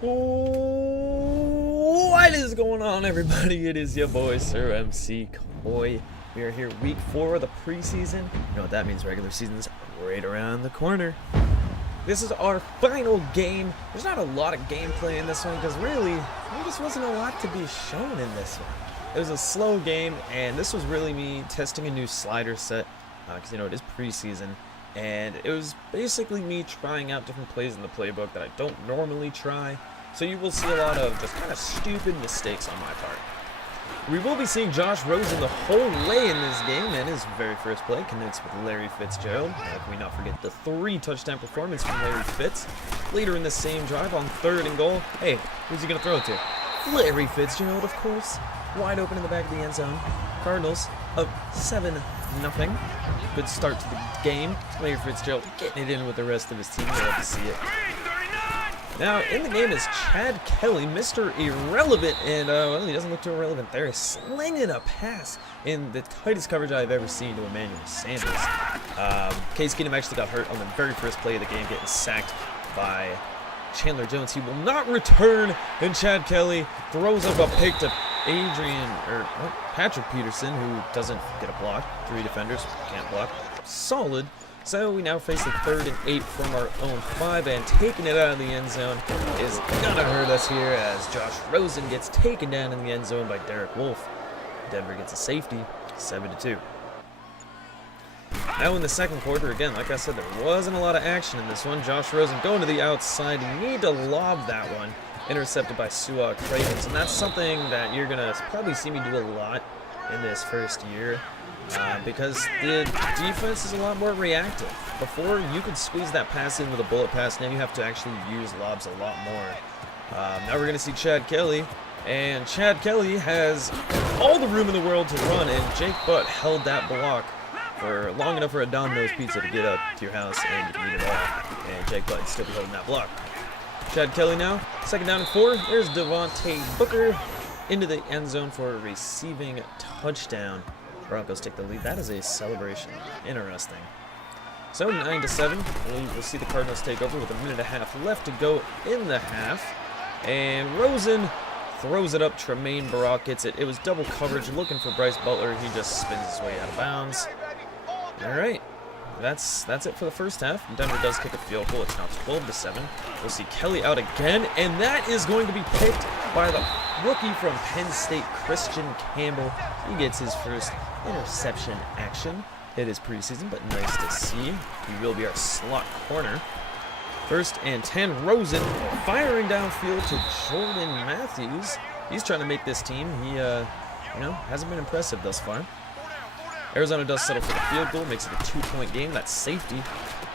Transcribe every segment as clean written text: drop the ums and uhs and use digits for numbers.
What is going on, everybody? It is your boy Sir MC Coy. We are here week 4 of the preseason. You know what that means? Regular season's right around the corner. This is our final game. There's not a lot of gameplay in this one because really there just wasn't a lot to be shown in this one. It was a slow game, and this was really me testing a new slider set because you know it is preseason. And it was basically me trying out different plays in the playbook that I don't normally try. So you will see a lot of just kind of stupid mistakes on my part. We will be seeing Josh Rosen the whole way in this game, and his very first play connects with Larry Fitzgerald. Can we not forget the 3-touchdown performance from Larry Fitz. Later in the same drive on 3rd and goal, hey, who's he going to throw it to? Larry Fitzgerald, of course. Wide open in the back of the end zone. Cardinals up 7-0. Good start to the game. Larry Fitzgerald getting it in with the rest of his team. I love to see it. Now, in the game is Chad Kelly, Mr. Irrelevant, and well, he doesn't look too irrelevant there. He's slinging a pass in the tightest coverage I've ever seen to Emmanuel Sanders. Case Keenum actually got hurt on the very first play of the game, getting sacked by Chandler Jones. He will not return, and Chad Kelly throws up a pick to Patrick Peterson, who doesn't get a block. 3 defenders, can't block. Solid. So we now face a 3rd and 8 from our own 5, and taking it out of the end zone is gonna hurt us here as Josh Rosen gets taken down in the end zone by Derek Wolfe. Denver gets a safety, 7-2. Now in the second quarter, again, like I said, there wasn't a lot of action in this one. Josh Rosen going to the outside, need to lob that one. Intercepted by Cravens, and that's something that you're gonna probably see me do a lot in this first year because the defense is a lot more reactive. Before, you could squeeze that pass in with a bullet pass. Now you have to actually use lobs a lot more. Now we're gonna see Chad Kelly, and Chad Kelly has all the room in the world to run, and Jake Butt held that block for long enough for a Domino's pizza to get up to your house and you can eat it all. And Jake Butt still be holding that block. Chad Kelly now, 2nd down and 4. There's Devontae Booker into the end zone for a receiving touchdown. Broncos take the lead. That is a celebration. Interesting. So 9-7. We'll see the Cardinals take over with 1.5 minutes left to go in the half. And Rosen throws it up. Tremaine Brock gets it. It was double coverage looking for Bryce Butler. He just spins his way out of bounds. All right. That's it for the first half. Denver does kick a field goal. It's now 12-7. We'll see Kelly out again, and that is going to be picked by the rookie from Penn State, Christian Campbell. He gets his first interception action. It is preseason, but nice to see. He will be our slot corner. 1st and 10. Rosen firing downfield to Jordan Matthews. He's trying to make this team. He, hasn't been impressive thus far. Arizona does settle for the field goal, makes it a 2-point game. That's safety.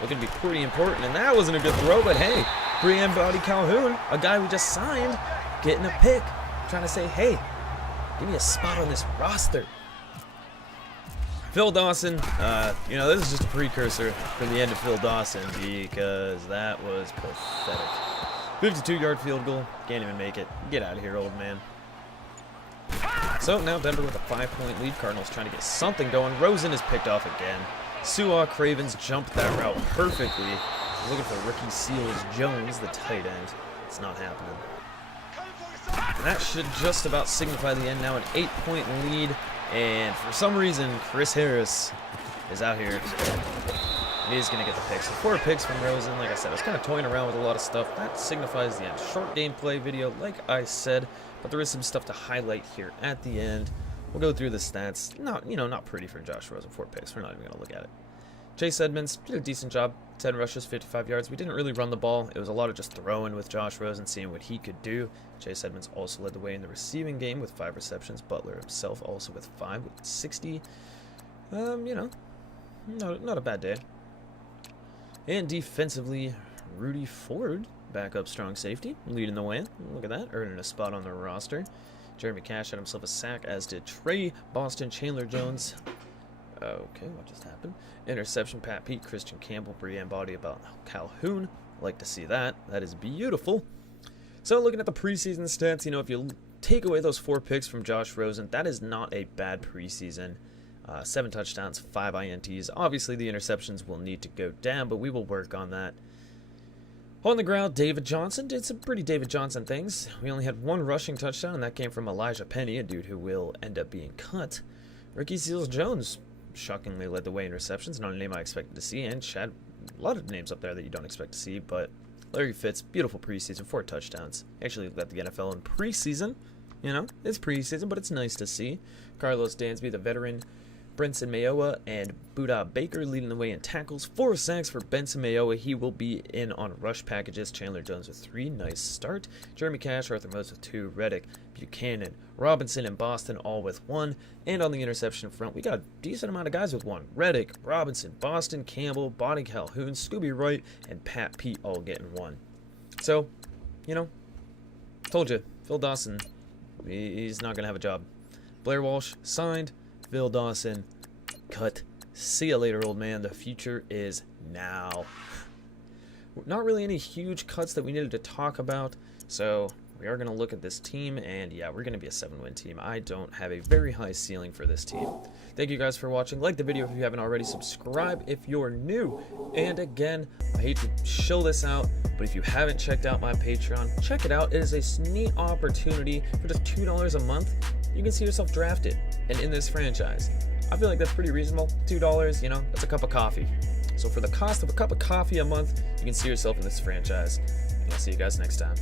Looking to be pretty important, and that wasn't a good throw, but hey, Brian Body Calhoun, a guy we just signed, getting a pick. Trying to say, hey, give me a spot on this roster. Phil Dawson, this is just a precursor for the end of Phil Dawson because that was pathetic. 52-yard field goal, can't even make it. Get out of here, old man. So now Denver with a 5-point lead. Cardinals trying to get something going. Rosen is picked off again. Cravens jumped that route perfectly. Looking for Ricky Seals-Jones, the tight end. It's not happening. And that should just about signify the end now. An 8-point lead. And for some reason, Chris Harris is out here. He's going to get the picks. So 4 picks from Rosen. Like I said, I was kind of toying around with a lot of stuff. That signifies the end. Short gameplay video, like I said. But there is some stuff to highlight here at the end. We'll go through the stats. Not pretty for Josh Rosen. 4 picks. We're not even going to look at it. Chase Edmonds did a decent job. 10 rushes, 55 yards. We didn't really run the ball. It was a lot of just throwing with Josh Rosen, seeing what he could do. Chase Edmonds also led the way in the receiving game with 5 receptions. Butler himself also with 5 with 60. Not a bad day. And defensively, Rudy Ford, backup strong safety, leading the way. Look at that, earning a spot on the roster. Jeremy Cash had himself a sack, as did Trey Boston, Chandler Jones. Okay, what just happened? Interception, Pat Pete, Christian Campbell, Brian Body about Calhoun. Like to see that. That is beautiful. So looking at the preseason stats, if you take away those 4 picks from Josh Rosen, that is not a bad preseason. 7 touchdowns, 5 INTs. Obviously, the interceptions will need to go down, but we will work on that. On the ground, David Johnson did some pretty David Johnson things. We only had one rushing touchdown, and that came from Elijah Penny, a dude who will end up being cut. Ricky Seals-Jones shockingly led the way in receptions, not a name I expected to see, and Chad, a lot of names up there that you don't expect to see, but Larry Fitz, beautiful preseason, 4 touchdowns. Actually led the NFL in preseason. You know, it's preseason, but it's nice to see. Carlos Dansby, the veteran, Brenson Mayowa, and Buda Baker leading the way in tackles. 4 sacks for Benson Mayowa. He will be in on rush packages. Chandler Jones with 3. Nice start. Jeremy Cash, Arthur Mose with 2. Reddick, Buchanan, Robinson, and Boston all with 1. And on the interception front, we got a decent amount of guys with 1. Reddick, Robinson, Boston, Campbell, Bonnie Calhoun, Scooby Wright, and Pat Pete all getting 1. So, you know, told you, Phil Dawson, he's not going to have a job. Blair Walsh signed. Phil Dawson, cut. See ya later, old man. The future is now. Not really any huge cuts that we needed to talk about, so we are going to look at this team, and yeah, we're going to be a 7-win team. I don't have a very high ceiling for this team. Thank you guys for watching. Like the video if you haven't already. Subscribe if you're new. And again, I hate to show this out, but if you haven't checked out my Patreon, check it out. It is a neat opportunity for just $2 a month. You can see yourself drafted and in this franchise. I feel like that's pretty reasonable. $2, you know, that's a cup of coffee. So for the cost of a cup of coffee a month, you can see yourself in this franchise. And I'll see you guys next time.